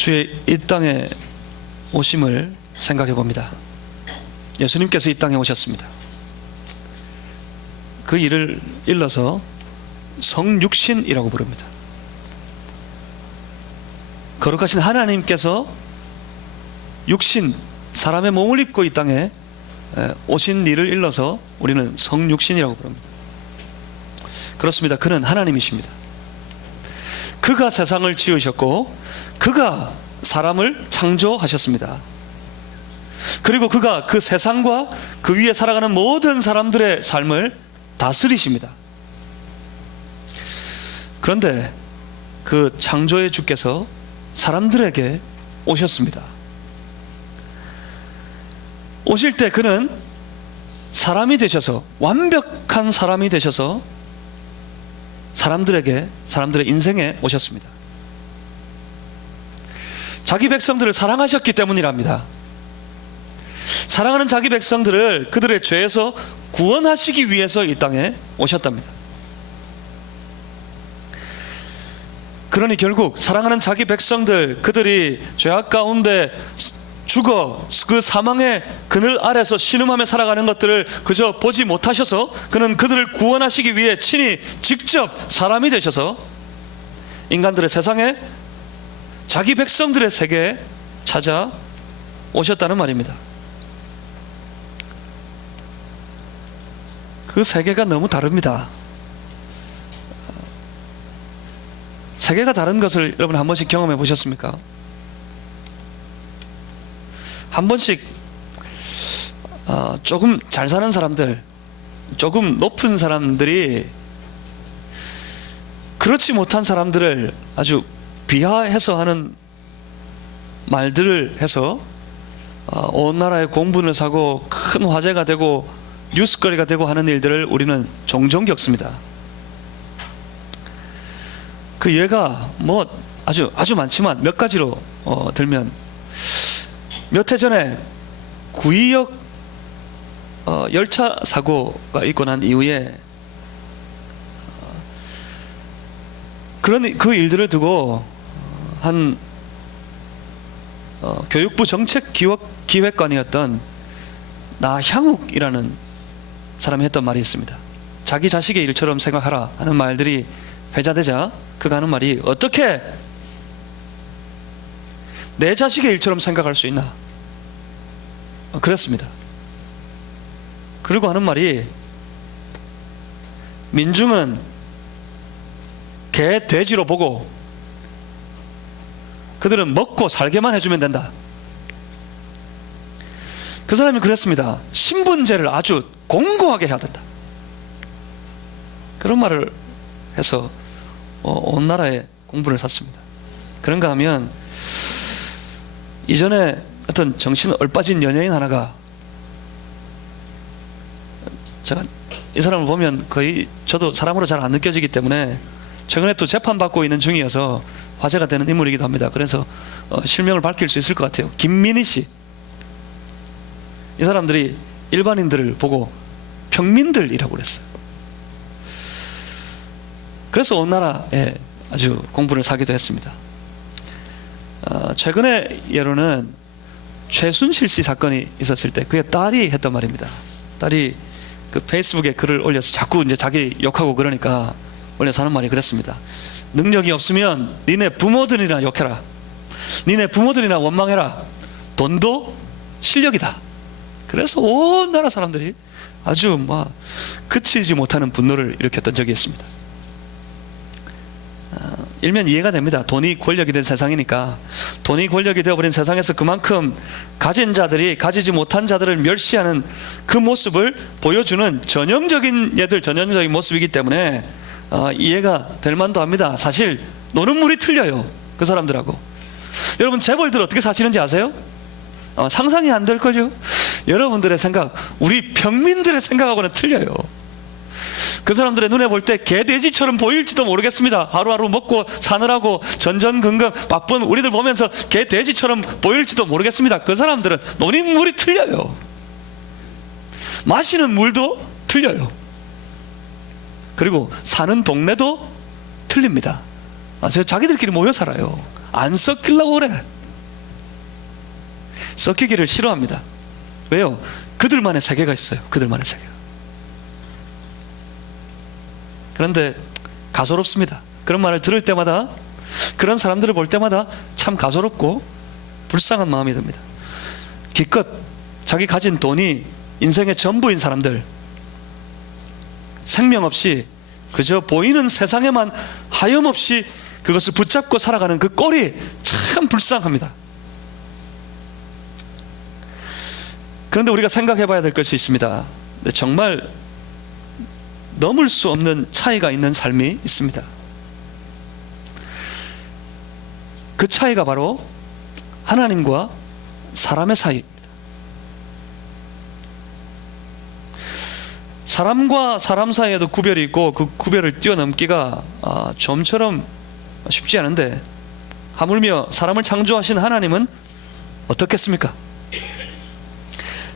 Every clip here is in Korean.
주의 이 땅에 오심을 생각해 봅니다. 예수님께서 이 땅에 오셨습니다. 그 일을 일러서 성육신이라고 부릅니다. 거룩하신 하나님께서 육신, 사람의 몸을 입고 이 땅에 오신 일을 일러서 우리는 성육신이라고 부릅니다. 그렇습니다. 그는 하나님이십니다. 그가 세상을 지으셨고 그가 사람을 창조하셨습니다. 그리고 그가 그 세상과 그 위에 살아가는 모든 사람들의 삶을 다스리십니다. 그런데 그 창조의 주께서 사람들에게 오셨습니다. 오실 때 그는 사람이 되셔서, 완벽한 사람이 되셔서 사람들의 인생에 오셨습니다. 자기 백성들을 사랑하셨기 때문이랍니다. 사랑하는 자기 백성들을 그들의 죄에서 구원하시기 위해서 이 땅에 오셨답니다. 그러니 결국 사랑하는 자기 백성들, 그들이 죄악 가운데 죽어 그 사망의 그늘 아래서 신음하며 살아가는 것들을 그저 보지 못하셔서 그는 그들을 구원하시기 위해 친히 직접 사람이 되셔서 인간들의 세상에, 자기 백성들의 세계에 찾아오셨다는 말입니다. 그 세계가 너무 다릅니다. 세계가 다른 것을 여러분 한 번씩 경험해 보셨습니까? 한 번씩 조금 잘 사는 사람들, 조금 높은 사람들이 그렇지 못한 사람들을 아주 비하해서 하는 말들을 해서 온 나라에 공분을 사고 큰 화제가 되고 뉴스거리가 되고 하는 일들을 우리는 종종 겪습니다. 그 예가 뭐 아주 많지만 몇 가지로 들면, 몇 해 전에 구의역 열차 사고가 있고 난 이후에 그 일들을 두고 한 교육부 정책기획관이었던 나향욱이라는 사람이 했던 말이 있습니다. 자기 자식의 일처럼 생각하라 하는 말들이 회자되자 그가 하는 말이, 어떻게 내 자식의 일처럼 생각할 수 있나? 그랬습니다. 그리고 하는 말이, 민중은 개, 돼지로 보고 그들은 먹고 살게만 해주면 된다. 그 사람이 그랬습니다. 신분제를 아주 공고하게 해야 된다. 그런 말을 해서 온 나라에 공분을 샀습니다. 그런가 하면 이전에 어떤 정신 얼빠진 연예인 하나가, 제가 이 사람을 보면 거의 저도 사람으로 잘 안 느껴지기 때문에 최근에 또 재판받고 있는 중이어서 화제가 되는 인물이기도 합니다. 그래서 실명을 밝힐 수 있을 것 같아요. 김민희 씨. 이 사람들이 일반인들을 보고 평민들이라고 그랬어요. 그래서 온 나라에 아주 공분을 사기도 했습니다. 최근의 예로는 최순실 씨 사건이 있었을 때 그의 딸이 했던 말입니다. 딸이 그 페이스북에 글을 올려서 자꾸 이제 자기 욕하고 그러니까 올려서 하는 말이 그랬습니다. 능력이 없으면 니네 부모들이나 욕해라. 니네 부모들이나 원망해라. 돈도 실력이다. 그래서 온 나라 사람들이 아주 막 그치지 못하는 분노를 일으켰던 적이 있습니다. 일면 이해가 됩니다. 돈이 권력이 된 세상이니까. 돈이 권력이 되어버린 세상에서 그만큼 가진 자들이 가지지 못한 자들을 멸시하는 그 모습을 보여주는 전형적인 모습이기 때문에 이해가 될 만도 합니다. 사실 노는 물이 틀려요, 그 사람들하고. 여러분 재벌들 어떻게 사시는지 아세요? 상상이 안 될걸요? 여러분들의 생각, 우리 평민들의 생각하고는 틀려요. 그 사람들의 눈에 볼 때 개돼지처럼 보일지도 모르겠습니다. 하루하루 먹고 사느라고 전전긍긍 바쁜 우리들 보면서 개돼지처럼 보일지도 모르겠습니다. 그 사람들은 노는 물이 틀려요. 마시는 물도 틀려요. 그리고 사는 동네도 틀립니다. 아세요? 자기들끼리 모여 살아요. 안 섞이려고 그래. 섞이기를 싫어합니다. 왜요? 그들만의 세계가 있어요. 그들만의 세계가. 그런데 가소롭습니다. 그런 말을 들을 때마다, 그런 사람들을 볼 때마다 참 가소롭고 불쌍한 마음이 듭니다. 기껏 자기 가진 돈이 인생의 전부인 사람들, 생명 없이 그저 보이는 세상에만 하염없이 그것을 붙잡고 살아가는 그 꼴이 참 불쌍합니다. 그런데 우리가 생각해 봐야 될 것이 있습니다. 정말 넘을 수 없는 차이가 있는 삶이 있습니다. 그 차이가 바로 하나님과 사람의 사이입니다. 사람과 사람 사이에도 구별이 있고 그 구별을 뛰어넘기가 좀처럼 쉽지 않은데, 하물며 사람을 창조하신 하나님은 어떻겠습니까?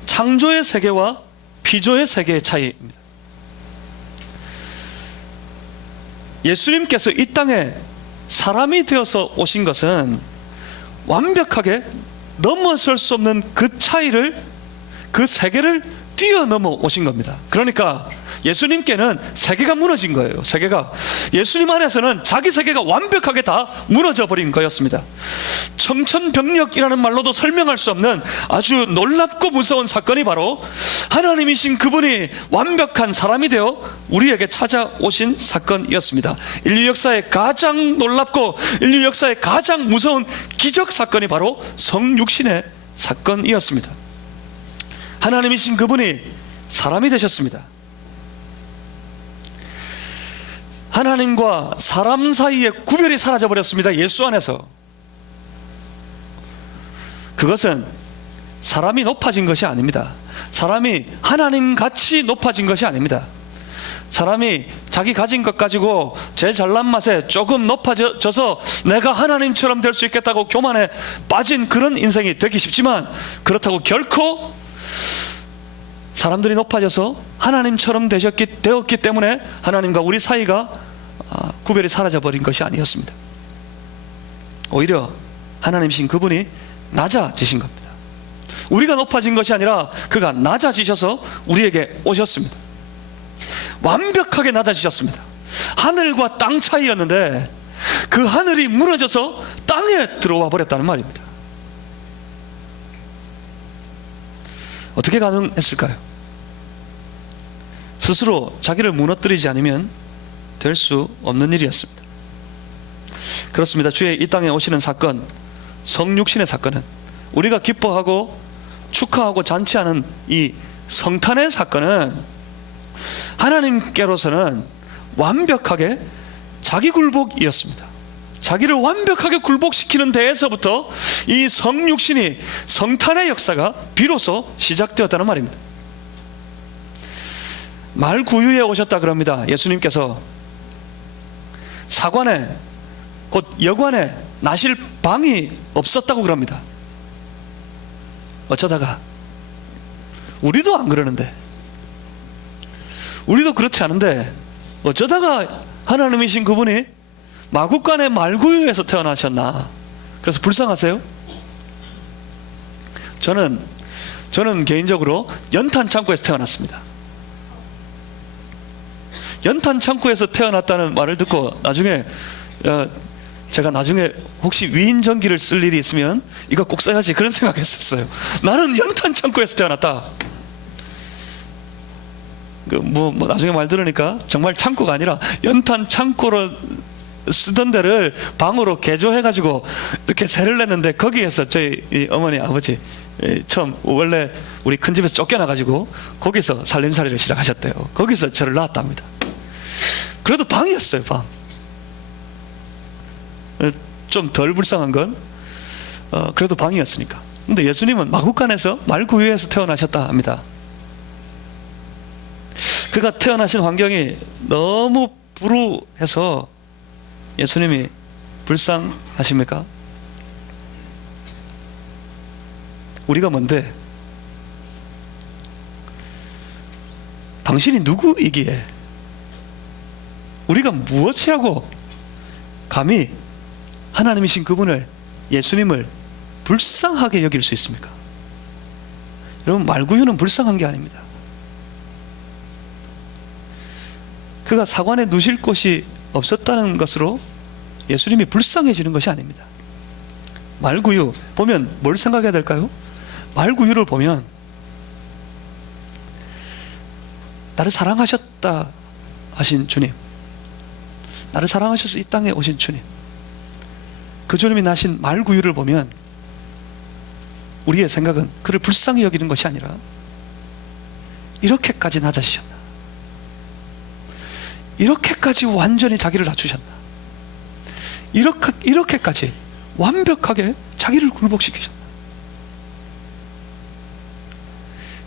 창조의 세계와 피조의 세계의 차이입니다. 예수님께서 이 땅에 사람이 되어서 오신 것은 완벽하게 넘어설 수 없는 그 차이를, 그 세계를 뛰어넘어 오신 겁니다. 그러니까 예수님께는 세계가 무너진 거예요. 세계가, 예수님 안에서는 자기 세계가 완벽하게 다 무너져 버린 거였습니다. 청천벽력이라는 말로도 설명할 수 없는 아주 놀랍고 무서운 사건이 바로 하나님이신 그분이 완벽한 사람이 되어 우리에게 찾아오신 사건이었습니다. 인류 역사의 가장 놀랍고 인류 역사의 가장 무서운 기적 사건이 바로 성육신의 사건이었습니다. 하나님이신 그분이 사람이 되셨습니다. 하나님과 사람 사이의 구별이 사라져 버렸습니다. 예수 안에서. 그것은 사람이 높아진 것이 아닙니다. 사람이 하나님같이 높아진 것이 아닙니다. 사람이 자기 가진 것 가지고 제 잘난 맛에 조금 높아져서 내가 하나님처럼 될 수 있겠다고 교만에 빠진 그런 인생이 되기 쉽지만, 그렇다고 결코 사람들이 높아져서 하나님처럼 되었기 때문에 하나님과 우리 사이가 구별이 사라져버린 것이 아니었습니다. 오히려 하나님이신 그분이 낮아지신 겁니다. 우리가 높아진 것이 아니라 그가 낮아지셔서 우리에게 오셨습니다. 완벽하게 낮아지셨습니다. 하늘과 땅 차이였는데 그 하늘이 무너져서 땅에 들어와 버렸다는 말입니다. 어떻게 가능했을까요? 스스로 자기를 무너뜨리지 않으면 될 수 없는 일이었습니다. 그렇습니다. 주의 이 땅에 오시는 사건, 성육신의 사건은, 우리가 기뻐하고 축하하고 잔치하는 이 성탄의 사건은 하나님께로서는 완벽하게 자기 굴복이었습니다. 자기를 완벽하게 굴복시키는 데에서부터 이 성육신이, 성탄의 역사가 비로소 시작되었다는 말입니다. 말구유에 오셨다 그럽니다. 예수님께서 사관에, 곧 여관에 나실 방이 없었다고 그럽니다. 어쩌다가, 우리도 안 그러는데, 우리도 그렇지 않은데 어쩌다가 하나님이신 그분이 마구간의 말구유에서 태어나셨나? 그래서 불쌍하세요? 저는 개인적으로 연탄 창고에서 태어났습니다. 연탄 창고에서 태어났다는 말을 듣고 제가 나중에 혹시 위인 전기를 쓸 일이 있으면 이거 꼭 써야지, 그런 생각했었어요. 나는 연탄 창고에서 태어났다. 나중에 말 들으니까 정말 창고가 아니라 연탄 창고로 쓰던 데를 방으로 개조해가지고 이렇게 세를 냈는데, 거기에서 저희 어머니 아버지 처음 원래 우리 큰 집에서 쫓겨나가지고 거기서 살림살이를 시작하셨대요. 거기서 저를 낳았답니다. 그래도 방이었어요, 방. 좀 덜 불쌍한 건 그래도 방이었으니까. 근데 예수님은 마구간에서 말구유에서 태어나셨다 합니다. 그가 태어나신 환경이 너무 불우해서 예수님이 불쌍하십니까? 우리가 뭔데? 당신이 누구이기에, 우리가 무엇이라고 감히 하나님이신 그분을, 예수님을 불쌍하게 여길 수 있습니까? 여러분, 말구유는 불쌍한 게 아닙니다. 그가 사관에 누실 곳이 없었다는 것으로 예수님이 불쌍해지는 것이 아닙니다. 말구유 보면 뭘 생각해야 될까요? 말구유를 보면 나를 사랑하셨다 하신 주님, 나를 사랑하셔서 이 땅에 오신 주님, 그 주님이 나신 말구유를 보면 우리의 생각은 그를 불쌍히 여기는 것이 아니라 이렇게까지 낮아지셨나, 이렇게까지 완전히 자기를 낮추셨나, 이렇게까지 완벽하게 자기를 굴복시키셨나.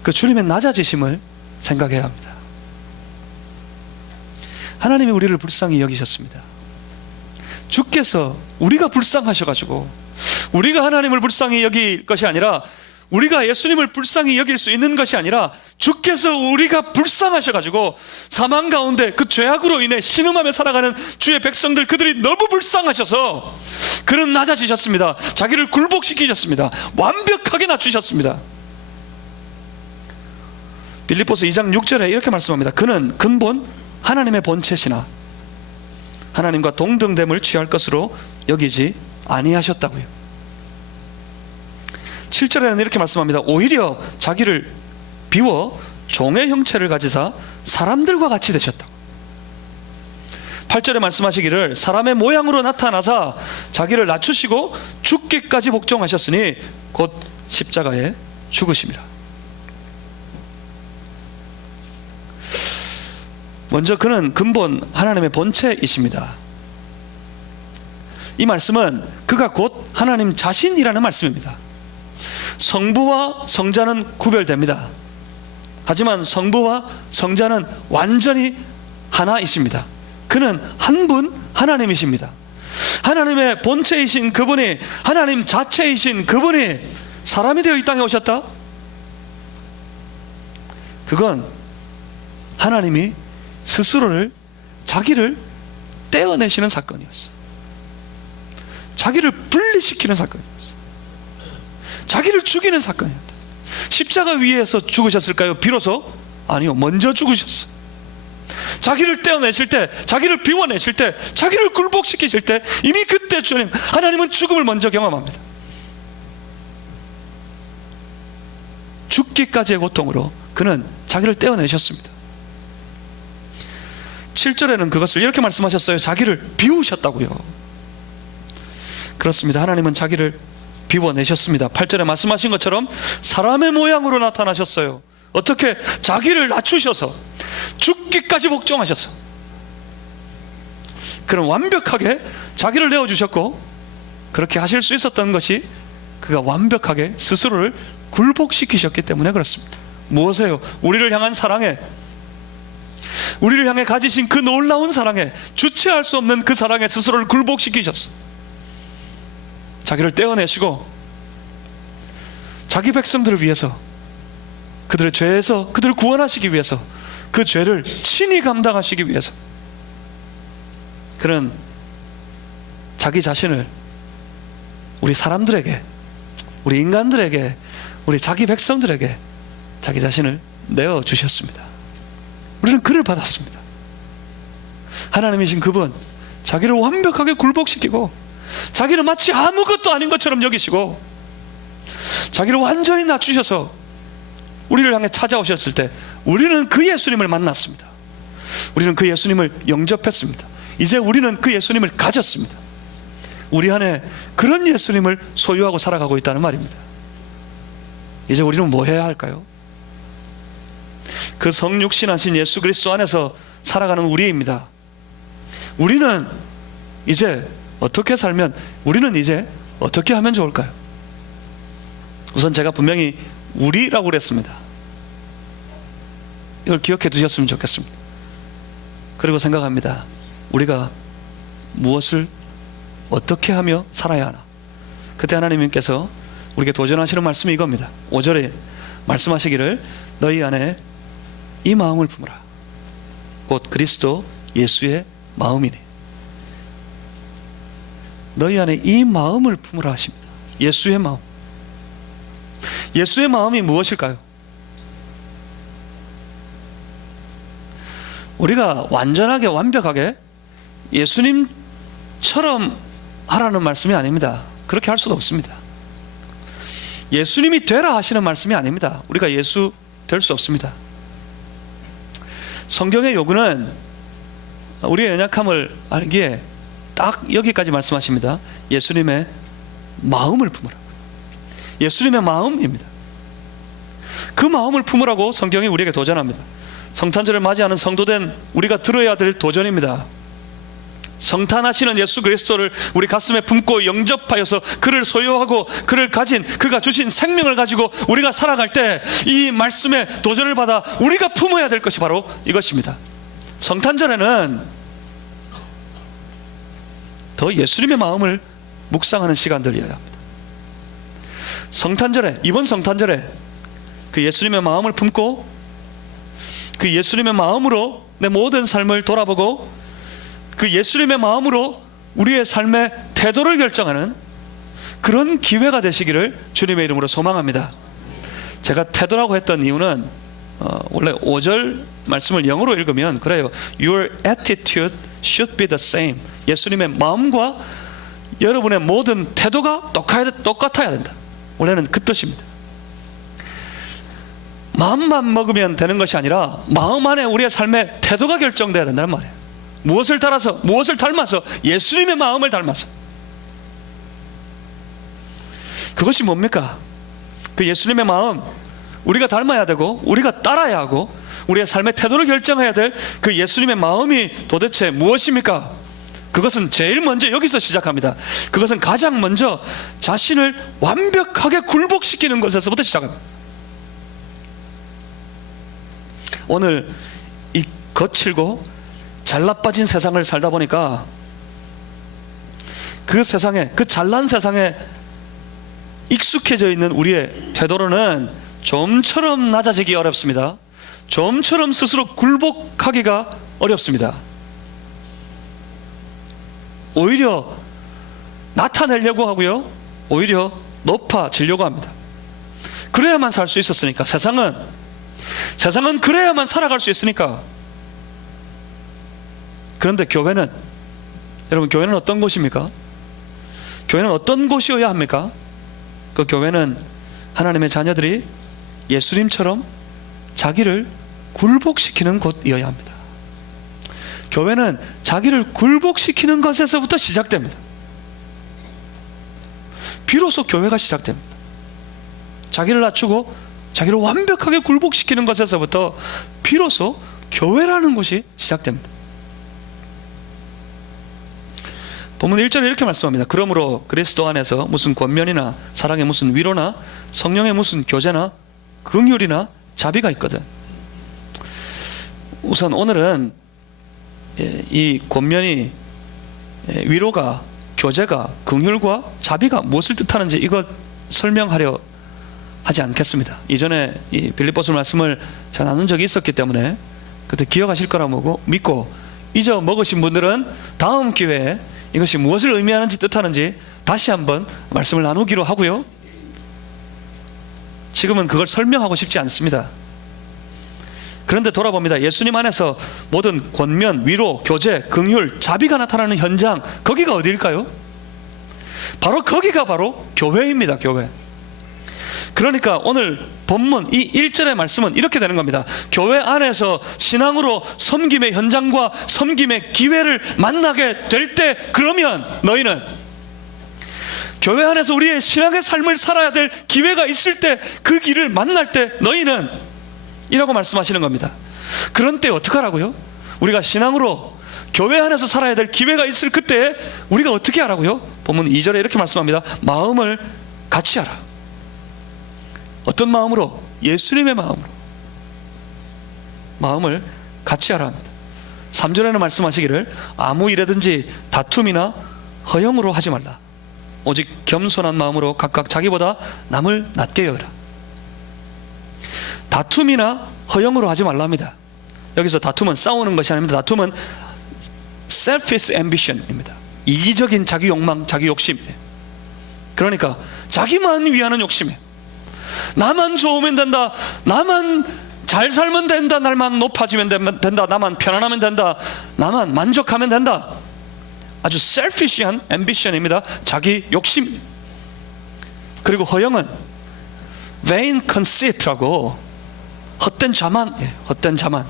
그 주님의 낮아지심을 생각해야 합니다. 하나님이 우리를 불쌍히 여기셨습니다. 주께서 우리가 불쌍하셔가지고 우리가 하나님을 불쌍히 여길 것이 아니라, 우리가 예수님을 불쌍히 여길 수 있는 것이 아니라, 주께서 우리가 불쌍하셔가지고 사망 가운데 그 죄악으로 인해 신음하며 살아가는 주의 백성들, 그들이 너무 불쌍하셔서 그는 낮아지셨습니다. 자기를 굴복시키셨습니다. 완벽하게 낮추셨습니다. 빌립보서 2장 6절에 이렇게 말씀합니다. 그는 근본 하나님의 본체시나 하나님과 동등됨을 취할 것으로 여기지 아니하셨다고요. 7절에는 이렇게 말씀합니다. 오히려 자기를 비워 종의 형체를 가지사 사람들과 같이 되셨다고. 8절에 말씀하시기를 사람의 모양으로 나타나사 자기를 낮추시고 죽기까지 복종하셨으니 곧 십자가에 죽으심이라. 먼저 그는 근본 하나님의 본체이십니다. 이 말씀은 그가 곧 하나님 자신이라는 말씀입니다. 성부와 성자는 구별됩니다. 하지만 성부와 성자는 완전히 하나이십니다. 그는 한 분 하나님이십니다. 하나님의 본체이신 그분이, 하나님 자체이신 그분이 사람이 되어 이 땅에 오셨다? 그건 하나님이 스스로를, 자기를 떼어내시는 사건이었어. 자기를 분리시키는 사건이었어. 자기를 죽이는 사건이었다. 십자가 위에서 죽으셨을까요? 비로소? 아니요, 먼저 죽으셨어. 자기를 떼어내실 때, 자기를 비워내실 때, 자기를 굴복시키실 때, 이미 그때 주님, 하나님은 죽음을 먼저 경험합니다. 죽기까지의 고통으로 그는 자기를 떼어내셨습니다. 7절에는 그것을 이렇게 말씀하셨어요. 자기를 비우셨다고요. 그렇습니다. 하나님은 자기를 비워내셨습니다. 8절에 말씀하신 것처럼 사람의 모양으로 나타나셨어요. 어떻게? 자기를 낮추셔서 죽기까지 복종하셔서, 그런 완벽하게 자기를 내어주셨고, 그렇게 하실 수 있었던 것이 그가 완벽하게 스스로를 굴복시키셨기 때문에 그렇습니다. 무엇이에요? 우리를 향한 사랑에, 우리를 향해 가지신 그 놀라운 사랑에, 주체할 수 없는 그 사랑에 스스로를 굴복시키셨어. 자기를 떼어내시고 자기 백성들을 위해서, 그들의 죄에서 그들을 구원하시기 위해서, 그 죄를 친히 감당하시기 위해서 그는 자기 자신을 우리 사람들에게, 우리 인간들에게, 우리 자기 백성들에게 자기 자신을 내어주셨습니다. 우리는 그를 받았습니다. 하나님이신 그분, 자기를 완벽하게 굴복시키고 자기를 마치 아무것도 아닌 것처럼 여기시고 자기를 완전히 낮추셔서 우리를 향해 찾아오셨을 때 우리는 그 예수님을 만났습니다. 우리는 그 예수님을 영접했습니다. 이제 우리는 그 예수님을 가졌습니다. 우리 안에 그런 예수님을 소유하고 살아가고 있다는 말입니다. 이제 우리는 뭐 해야 할까요? 그 성육신하신 예수 그리스도 안에서 살아가는 우리입니다. 우리는 이제 어떻게 살면, 우리는 이제 어떻게 하면 좋을까요? 우선 제가 분명히 우리라고 그랬습니다. 이걸 기억해 두셨으면 좋겠습니다. 그리고 생각합니다. 우리가 무엇을 어떻게 하며 살아야 하나? 그때 하나님께서 우리에게 도전하시는 말씀이 이겁니다. 5절에 말씀하시기를 너희 안에 이 마음을 품으라. 곧 그리스도 예수의 마음이니. 너희 안에 이 마음을 품으라 하십니다. 예수의 마음. 예수의 마음이 무엇일까요? 우리가 완전하게 완벽하게 예수님처럼 하라는 말씀이 아닙니다. 그렇게 할 수도 없습니다. 예수님이 되라 하시는 말씀이 아닙니다. 우리가 예수 될 수 없습니다. 성경의 요구는 우리의 연약함을 알기에 딱 여기까지 말씀하십니다. 예수님의 마음을 품으라. 예수님의 마음입니다. 그 마음을 품으라고 성경이 우리에게 도전합니다. 성탄절을 맞이하는 성도된 우리가 들어야 될 도전입니다. 성탄하시는 예수 그리스도를 우리 가슴에 품고 영접하여서 그를 소유하고 그를 가진 그가 주신 생명을 가지고 우리가 살아갈 때 이 말씀에 도전을 받아 우리가 품어야 될 것이 바로 이것입니다. 성탄절에는 더 예수님의 마음을 묵상하는 시간들이어야 합니다. 성탄절에, 이번 성탄절에 그 예수님의 마음을 품고 그 예수님의 마음으로 내 모든 삶을 돌아보고 그 예수님의 마음으로 우리의 삶의 태도를 결정하는 그런 기회가 되시기를 주님의 이름으로 소망합니다. 제가 태도라고 했던 이유는 원래 5절 말씀을 영어로 읽으면 그래요. Your attitude should be the same. 예수님의 마음과 여러분의 모든 태도가 똑같아야 된다. 원래는 그 뜻입니다. 마음만 먹으면 되는 것이 아니라 마음 안에 우리의 삶의 태도가 결정돼야 된다는 말이에요. 무엇을 따라서, 무엇을 닮아서? 예수님의 마음을 닮아서. 그것이 뭡니까? 그 예수님의 마음, 우리가 닮아야 되고 우리가 따라야 하고 우리의 삶의 태도를 결정해야 될 그 예수님의 마음이 도대체 무엇입니까? 그것은 제일 먼저 여기서 시작합니다. 그것은 가장 먼저 자신을 완벽하게 굴복시키는 것에서부터 시작합니다. 오늘 이 거칠고 잘나빠진 세상을 살다 보니까 그 세상에, 그 잘난 세상에 익숙해져 있는 우리의 태도로는 좀처럼 낮아지기 어렵습니다. 좀처럼 스스로 굴복하기가 어렵습니다. 오히려 나타내려고 하고요, 오히려 높아지려고 합니다. 그래야만 살 수 있었으니까. 세상은 그래야만 살아갈 수 있으니까. 그런데 교회는, 여러분, 교회는 어떤 곳입니까? 교회는 어떤 곳이어야 합니까? 그 교회는 하나님의 자녀들이 예수님처럼 자기를 굴복시키는 곳이어야 합니다. 교회는 자기를 굴복시키는 것에서부터 시작됩니다. 비로소 교회가 시작됩니다. 자기를 낮추고 자기를 완벽하게 굴복시키는 것에서부터 비로소 교회라는 곳이 시작됩니다. 본문 1절에 이렇게 말씀합니다. 그러므로 그리스도 안에서 무슨 권면이나 사랑의 무슨 위로나 성령의 무슨 교제나 긍휼이나 자비가 있거든. 우선 오늘은 이 권면이, 위로가, 교제가, 긍휼과 자비가 무엇을 뜻하는지 이것 설명하려 하지 않겠습니다. 이전에 이 빌립보서 말씀을 제가 나눈 적이 있었기 때문에 그때 기억하실 거라고 믿고 잊어먹으신 분들은 다음 기회에 이것이 무엇을 의미하는지 뜻하는지 다시 한번 말씀을 나누기로 하고요. 지금은 그걸 설명하고 싶지 않습니다. 그런데 돌아봅니다. 예수님 안에서 모든 권면, 위로, 교제, 긍휼, 자비가 나타나는 현장, 거기가 어디일까요? 바로 거기가 바로 교회입니다. 교회. 그러니까 오늘 본문 이 1절의 말씀은 이렇게 되는 겁니다. 교회 안에서 신앙으로 섬김의 현장과 섬김의 기회를 만나게 될 때, 그러면 너희는 교회 안에서 우리의 신앙의 삶을 살아야 될 기회가 있을 때, 그 길을 만날 때 너희는 이라고 말씀하시는 겁니다. 그런 때 어떻게 하라고요? 우리가 신앙으로 교회 안에서 살아야 될 기회가 있을 그때 우리가 어떻게 하라고요? 본문 2절에 이렇게 말씀합니다. 마음을 같이 하라. 어떤 마음으로? 예수님의 마음으로. 마음을 같이 하라 합니다. 3절에는 말씀하시기를 아무 일에든지 다툼이나 허영으로 하지 말라. 오직 겸손한 마음으로 각각 자기보다 남을 낮게 여기라. 다툼이나 허영으로 하지 말랍니다. 여기서 다툼은 싸우는 것이 아닙니다. 다툼은 selfish ambition입니다. 이기적인 자기 욕망, 자기 욕심이에요. 그러니까 자기만 위하는 욕심이에요. 나만 좋으면 된다, 나만 잘 살면 된다, 나만 높아지면 된다, 나만 편안하면 된다, 나만 만족하면 된다. 아주 셀피시한 앰비션입니다. 자기 욕심. 그리고 허영은 vain conceit라고 헛된 자만이에요. 헛된 자만.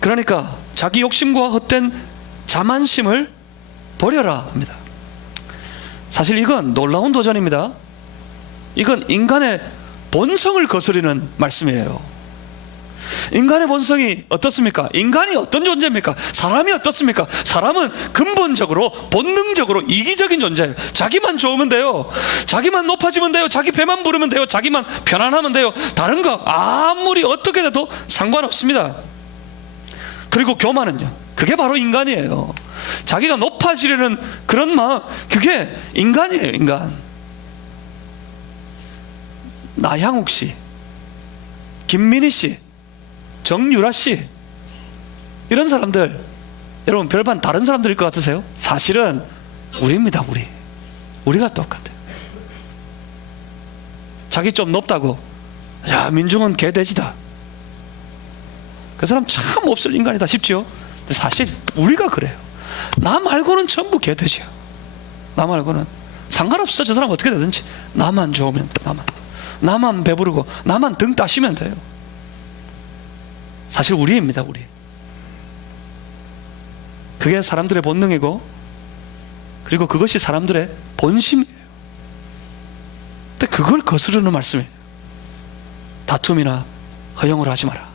그러니까 자기 욕심과 헛된 자만심을 버려라 합니다. 사실 이건 놀라운 도전입니다. 이건 인간의 본성을 거스르는 말씀이에요. 인간의 본성이 어떻습니까? 인간이 어떤 존재입니까? 사람이 어떻습니까? 사람은 근본적으로 본능적으로 이기적인 존재예요. 자기만 좋으면 돼요. 자기만 높아지면 돼요. 자기 배만 부르면 돼요. 자기만 편안하면 돼요. 다른 거 아무리 어떻게 돼도 상관없습니다. 그리고 교만은요, 그게 바로 인간이에요. 자기가 높아지려는 그런 마음, 그게 인간이에요. 인간. 나향욱 씨, 김민희 씨, 정유라 씨, 이런 사람들, 여러분 별반 다른 사람들일 것 같으세요? 사실은 우리입니다. 우리가 똑같아요. 자기 좀 높다고, 야, 민중은 개돼지다, 그 사람 참 몹쓸 인간이다 싶지요? 근데 사실 우리가 그래요. 나 말고는 전부 개돼지야. 나 말고는 상관없어. 저 사람 어떻게 되든지 나만 좋으면 돼. 나만 배부르고 나만 등 따시면 돼요. 사실 우리입니다. 우리. 그게 사람들의 본능이고, 그리고 그것이 사람들의 본심이에요. 근데 그걸 거스르는 말씀이에요. 다툼이나 허영을 하지 마라.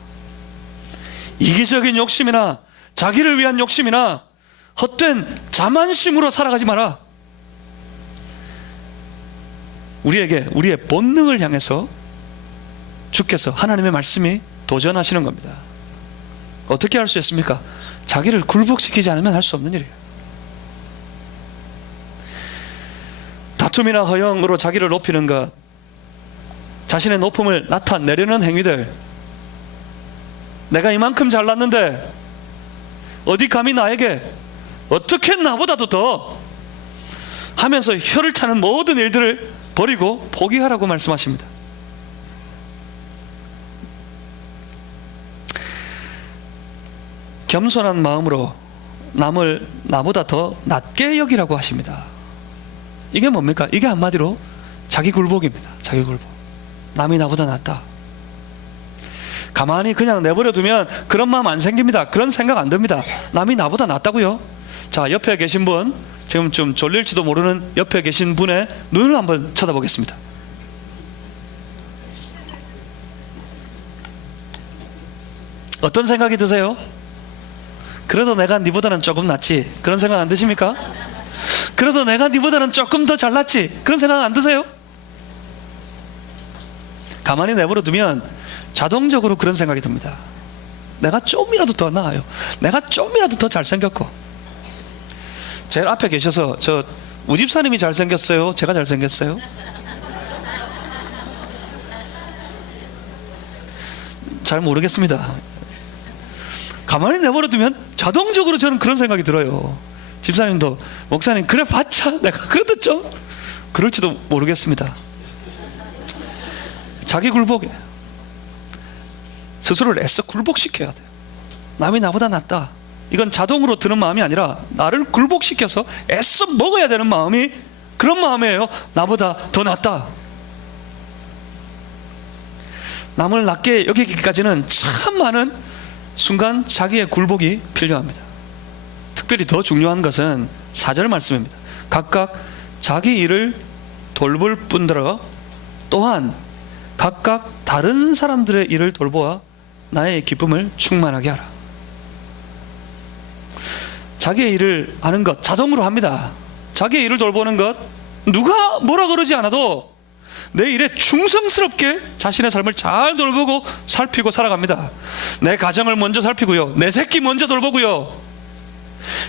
이기적인 욕심이나 자기를 위한 욕심이나 헛된 자만심으로 살아가지 마라. 우리에게 우리의 본능을 향해서 주께서, 하나님의 말씀이 도전하시는 겁니다. 어떻게 할 수 있습니까? 자기를 굴복시키지 않으면 할 수 없는 일이에요. 다툼이나 허영으로 자기를 높이는 것, 자신의 높음을 나타내려는 행위들, 내가 이만큼 잘났는데 어디 감히 나에게, 어떻게 나보다도 더 하면서 혀를 타는 모든 일들을 버리고 포기하라고 말씀하십니다. 겸손한 마음으로 남을 나보다 더 낮게 여기라고 하십니다. 이게 뭡니까? 이게 한마디로 자기 굴복입니다. 자기 굴복. 남이 나보다 낫다. 가만히 그냥 내버려 두면 그런 마음 안 생깁니다. 그런 생각 안 듭니다. 남이 나보다 낫다고요? 자, 옆에 계신 분, 지금 좀 졸릴지도 모르는 옆에 계신 분의 눈을 한번 쳐다보겠습니다. 어떤 생각이 드세요? 그래도 내가 니보다는 조금 낫지, 그런 생각 안 드십니까? 그래도 내가 니보다는 조금 더 잘났지, 그런 생각 안 드세요? 가만히 내버려 두면 자동적으로 그런 생각이 듭니다. 내가 좀이라도 더 나아요. 내가 좀이라도 더 잘생겼고. 제일 앞에 계셔서, 저 우집사님이 잘생겼어요? 제가 잘생겼어요? 잘 모르겠습니다. 가만히 내버려 두면 자동적으로 저는 그런 생각이 들어요. 집사님도, 목사님 그래 봤자 내가 그래도 좀 그럴지도 모르겠습니다. 자기 굴복이에요. 스스로를 애써 굴복시켜야 돼요. 남이 나보다 낫다, 이건 자동으로 드는 마음이 아니라 나를 굴복시켜서 애써 먹어야 되는 마음이 그런 마음이에요. 나보다 더 낫다. 남을 낮게 여기기까지는 참 많은 순간 자기의 굴복이 필요합니다. 특별히 더 중요한 것은 4절 말씀입니다. 각각 자기 일을 돌볼 뿐더러 또한 각각 다른 사람들의 일을 돌보아 나의 기쁨을 충만하게 하라. 자기의 일을 하는 것 자동으로 합니다. 자기의 일을 돌보는 것, 누가 뭐라 그러지 않아도 내 일에 충성스럽게 자신의 삶을 잘 돌보고 살피고 살아갑니다. 내 가정을 먼저 살피고요, 내 새끼 먼저 돌보고요,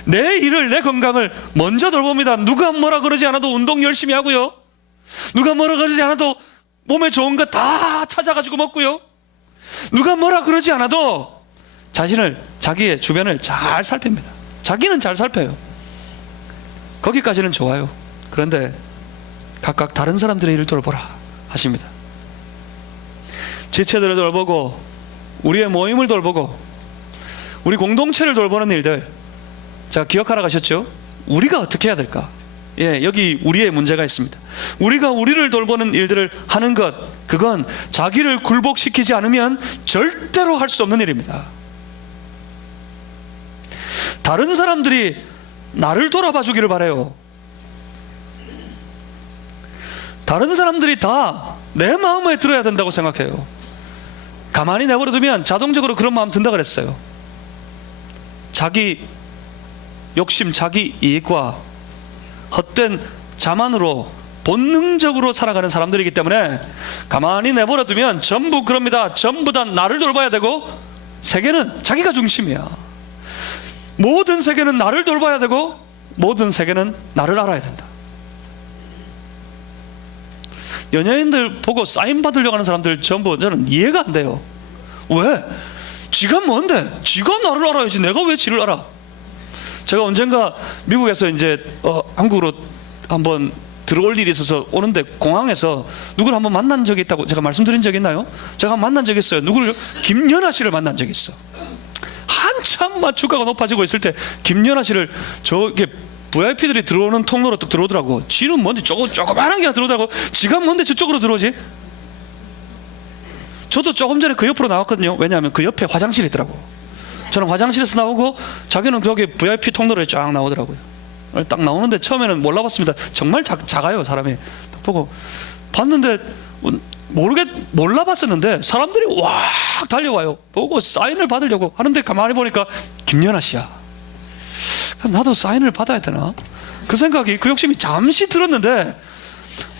내 일을, 내 건강을 먼저 돌봅니다. 누가 뭐라 그러지 않아도 운동 열심히 하고요, 누가 뭐라 그러지 않아도 몸에 좋은 거 다 찾아가지고 먹고요, 누가 뭐라 그러지 않아도 자신을, 자기의 주변을 잘 살핍니다. 자기는 잘 살펴요. 거기까지는 좋아요. 그런데 각각 다른 사람들의 일을 돌보라 하십니다. 지체들을 돌보고 우리의 모임을 돌보고 우리 공동체를 돌보는 일들, 자, 기억하라 가셨죠? 우리가 어떻게 해야 될까? 예, 여기 우리의 문제가 있습니다. 우리가 우리를 돌보는 일들을 하는 것, 그건 자기를 굴복시키지 않으면 절대로 할 수 없는 일입니다. 다른 사람들이 나를 돌아봐 주기를 바라요. 다른 사람들이 다 내 마음에 들어야 된다고 생각해요. 가만히 내버려두면 자동적으로 그런 마음 든다 그랬어요. 자기 욕심, 자기 이익과 헛된 자만으로 본능적으로 살아가는 사람들이기 때문에 가만히 내버려두면 전부 그럽니다. 전부 다 나를 돌봐야 되고, 세계는 자기가 중심이야. 모든 세계는 나를 돌봐야 되고, 모든 세계는 나를 알아야 된다. 연예인들 보고 사인 받으려고 하는 사람들 전부 저는 이해가 안 돼요. 왜? 지가 뭔데? 지가 나를 알아야지 내가 왜 지를 알아? 제가 언젠가 미국에서 이제 한국으로 한번 들어올 일이 있어서 오는데 공항에서 누구를 한번 만난 적이 있다고 제가 말씀드린 적이 있나요? 제가 만난 적이 있어요. 누구를? 김연아 씨를 만난 적이 있어. 한참 주가가 높아지고 있을 때 김연아 씨를 저게 VIP들이 들어오는 통로로 또 들어오더라고. 지는 뭔데 조그만한 게 들어오더라고. 지가 뭔데 저쪽으로 들어오지? 저도 조금 전에 그 옆으로 나왔거든요. 왜냐하면 그 옆에 화장실이 있더라고. 저는 화장실에서 나오고 자기는 거기 VIP 통로로 쫙 나오더라고요. 딱 나오는데 처음에는 몰라봤습니다. 정말 작아요, 사람이. 보고 봤는데 몰라봤었는데 사람들이 와 달려와요. 보고 사인을 받으려고 하는데 가만히 보니까 김연아 씨야. 나도 사인을 받아야 되나? 그 생각이, 그 욕심이 잠시 들었는데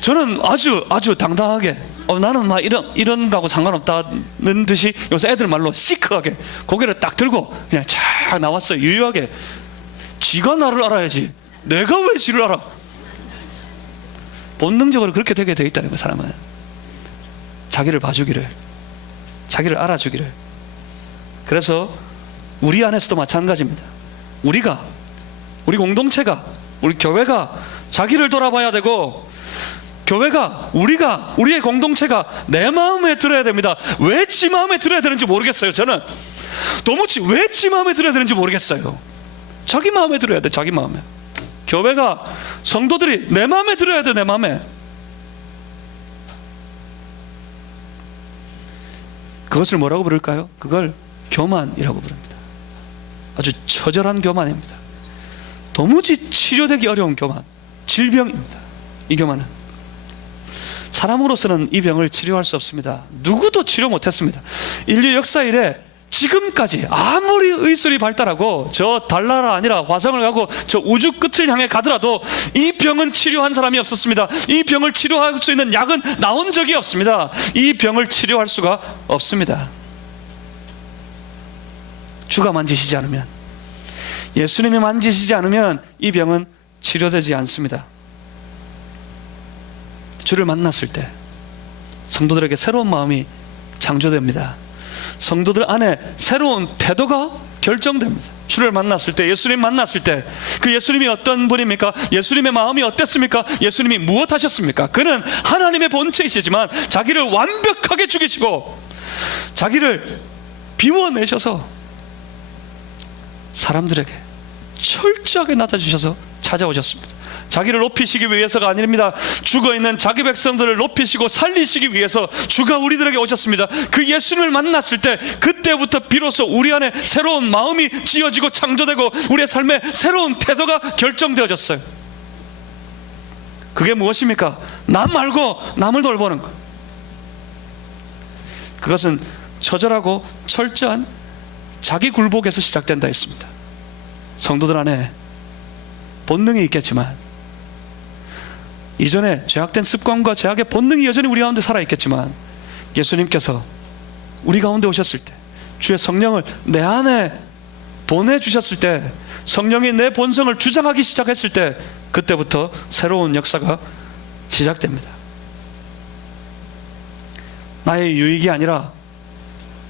저는 아주 당당하게 나는 막 이런 거하고 상관없다는 듯이 요새 애들 말로 시크하게 고개를 딱 들고 그냥 쫙 나왔어요. 유유하게. 지가 나를 알아야지 내가 왜 지를 알아? 본능적으로 그렇게 되게 돼 있다는 거예요. 사람은 자기를 봐주기를, 자기를 알아주기를. 그래서 우리 안에서도 마찬가지입니다. 우리 공동체가, 우리 교회가 자기를 돌아봐야 되고, 교회가, 우리의 공동체가 내 마음에 들어야 됩니다. 왜 지 마음에 들어야 되는지 모르겠어요. 저는 도무지 왜 지 마음에 들어야 되는지 모르겠어요. 자기 마음에 들어야 돼. 자기 마음에. 교회가, 성도들이 내 마음에 들어야 돼. 내 마음에. 그것을 뭐라고 부를까요? 그걸 교만이라고 부릅니다. 아주 처절한 교만입니다. 도무지 치료되기 어려운 교만, 질병입니다. 이 교만은 사람으로서는 이 병을 치료할 수 없습니다. 누구도 치료 못했습니다. 인류 역사 이래 지금까지 아무리 의술이 발달하고 저 달나라 아니라 화성을 가고 저 우주 끝을 향해 가더라도 이 병은 치료한 사람이 없었습니다. 이 병을 치료할 수 있는 약은 나온 적이 없습니다. 이 병을 치료할 수가 없습니다. 주가 만지시지 않으면, 예수님이 만지시지 않으면 이 병은 치료되지 않습니다. 주를 만났을 때 성도들에게 새로운 마음이 창조됩니다. 성도들 안에 새로운 태도가 결정됩니다. 주를 만났을 때, 예수님 만났을 때, 그 예수님이 어떤 분입니까? 예수님의 마음이 어땠습니까? 예수님이 무엇 하셨습니까? 그는 하나님의 본체이시지만 자기를 완벽하게 죽이시고 자기를 비워내셔서 사람들에게 철저하게 나타주셔서 찾아오셨습니다. 자기를 높이시기 위해서가 아닙니다. 죽어있는 자기 백성들을 높이시고 살리시기 위해서 주가 우리들에게 오셨습니다. 그 예수님을 만났을 때 그때부터 비로소 우리 안에 새로운 마음이 지어지고 창조되고 우리의 삶에 새로운 태도가 결정되어졌어요. 그게 무엇입니까? 남 말고 남을 돌보는 것. 그것은 처절하고 철저한 자기 굴복에서 시작된다 했습니다. 성도들 안에 본능이 있겠지만, 이전에 죄악된 습관과 죄악의 본능이 여전히 우리 가운데 살아있겠지만, 예수님께서 우리 가운데 오셨을 때, 주의 성령을 내 안에 보내주셨을 때, 성령이 내 본성을 주장하기 시작했을 때, 그때부터 새로운 역사가 시작됩니다. 나의 유익이 아니라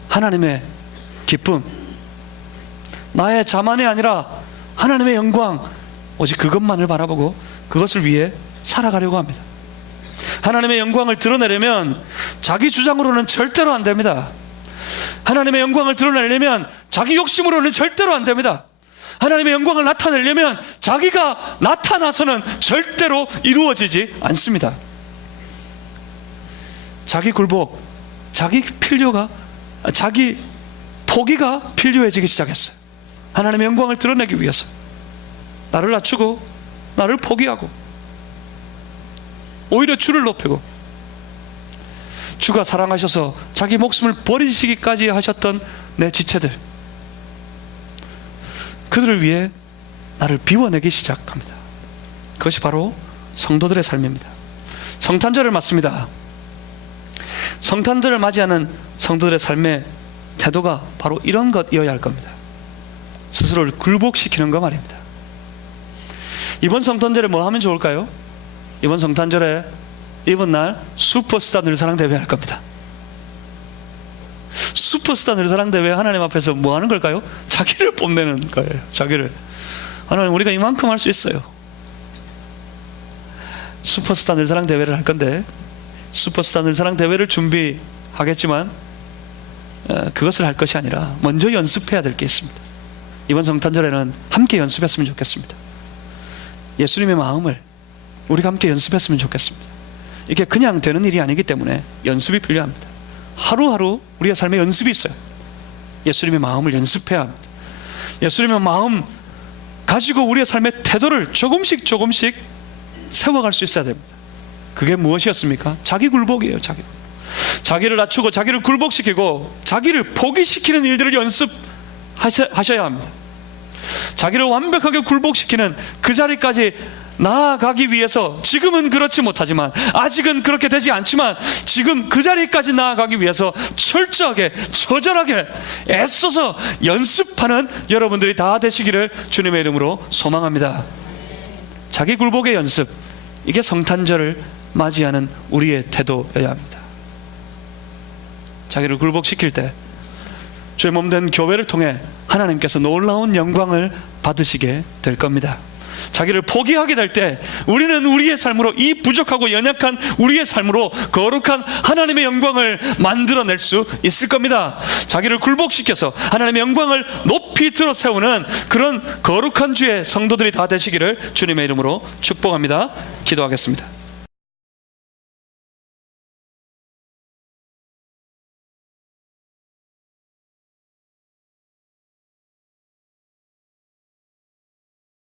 하나님의 기쁨, 나의 자만이 아니라 하나님의 영광, 오직 그것만을 바라보고 그것을 위해 살아가려고 합니다. 하나님의 영광을 드러내려면 자기 주장으로는 절대로 안 됩니다. 하나님의 영광을 드러내려면 자기 욕심으로는 절대로 안 됩니다. 하나님의 영광을 나타내려면 자기가 나타나서는 절대로 이루어지지 않습니다. 자기 굴복, 자기 포기가 필요해지기 시작했어요. 하나님의 영광을 드러내기 위해서 나를 낮추고 나를 포기하고 오히려 주를 높이고, 주가 사랑하셔서 자기 목숨을 버리시기까지 하셨던 내 지체들, 그들을 위해 나를 비워내기 시작합니다. 그것이 바로 성도들의 삶입니다. 성탄절을 맞습니다. 성탄절을 맞이하는 성도들의 삶의 태도가 바로 이런 것이어야 할 겁니다. 스스로를 굴복시키는 거 말입니다. 이번 성탄절에 뭐 하면 좋을까요? 이번 성탄절에 이번 날 슈퍼스타 늘사랑 대회 할 겁니다. 슈퍼스타 늘사랑 대회 하나님 앞에서 뭐 하는 걸까요? 자기를 뽐내는 거예요. 자기를. 하나님, 우리가 이만큼 할 수 있어요. 슈퍼스타 늘사랑 대회를 할 건데, 슈퍼스타 늘사랑 대회를 준비하겠지만 그것을 할 것이 아니라 먼저 연습해야 될 게 있습니다. 이번 성탄절에는 함께 연습했으면 좋겠습니다. 예수님의 마음을 우리가 함께 연습했으면 좋겠습니다. 이게 그냥 되는 일이 아니기 때문에 연습이 필요합니다. 하루하루 우리의 삶에 연습이 있어요. 예수님의 마음을 연습해야 합니다. 예수님의 마음 가지고 우리의 삶의 태도를 조금씩 세워갈 수 있어야 됩니다. 그게 무엇이었습니까? 자기 굴복이에요. 자기를 낮추고 자기를 굴복시키고 자기를 포기시키는 일들을 연습하셔야 합니다. 자기를 완벽하게 굴복시키는 그 자리까지 나아가기 위해서, 지금은 그렇지 못하지만, 아직은 그렇게 되지 않지만, 지금 그 자리까지 나아가기 위해서 철저하게, 처절하게 애써서 연습하는 여러분들이 다 되시기를 주님의 이름으로 소망합니다. 자기 굴복의 연습, 이게 성탄절을 맞이하는 우리의 태도여야 합니다. 자기를 굴복시킬 때 주의 몸된 교회를 통해 하나님께서 놀라운 영광을 받으시게 될 겁니다. 자기를 포기하게 될 때 우리는 우리의 삶으로, 이 부족하고 연약한 우리의 삶으로 거룩한 하나님의 영광을 만들어낼 수 있을 겁니다. 자기를 굴복시켜서 하나님의 영광을 높이 들어 세우는 그런 거룩한 주의 성도들이 다 되시기를 주님의 이름으로 축복합니다. 기도하겠습니다.